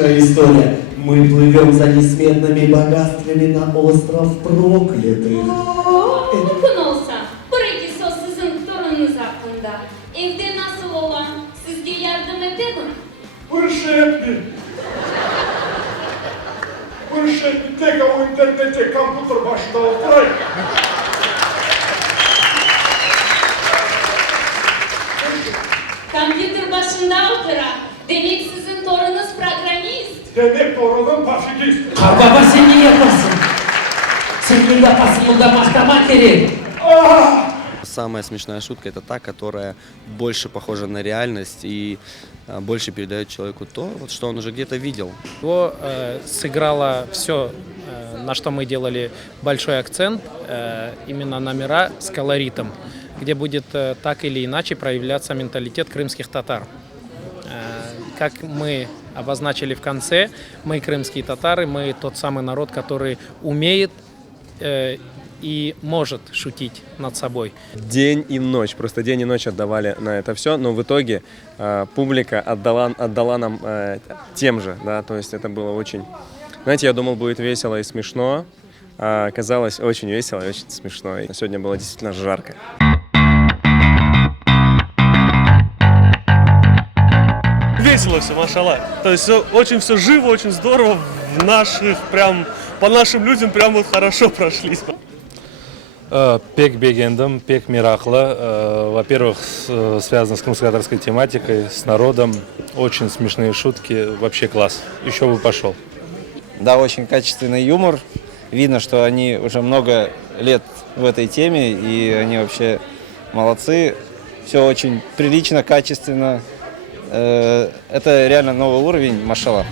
романтичная история. Мы плывем за несметными богатствами на остров проклятых. Mümkün olsa Brekis o sizin torununuz hakkında. Evde nasıl olan sizge yardım edebilir mi? Выршепни tek o internette kompüter başında oturayım. Kompüter başında oturan. Demek sizin torununuz programist. Demek torunum pafidist. Baba sen ne yapasın? Sen ne yapasın? Bunda mahkama gerek. Самая смешная шутка – это та, которая больше похожа на реальность и больше передает человеку то, вот, что он уже где-то видел. Его сыграло все, на что мы делали большой акцент, именно номера с колоритом, где будет так или иначе проявляться менталитет крымских татар. Как мы обозначили в конце, мы крымские татары, мы тот самый народ, который умеет и может шутить над собой. День и ночь, просто день и ночь отдавали на это все, но в итоге публика отдала нам тем же, да, то есть это было очень, знаете, я думал, будет весело и смешно, а оказалось очень весело и очень смешно, и сегодня было действительно жарко. Весело все, машалла. То есть очень все живо, очень здорово, в наших, прям, по нашим людям прям вот хорошо прошлись. Пек бегендом, пек мирахла. Во-первых, связано с крымско-татарской тематикой, с народом. Очень смешные шутки, вообще класс. Еще бы пошел. Да, очень качественный юмор. Видно, что они уже много лет в этой теме, и они вообще молодцы. Все очень прилично, качественно. Это реально новый уровень, машалла.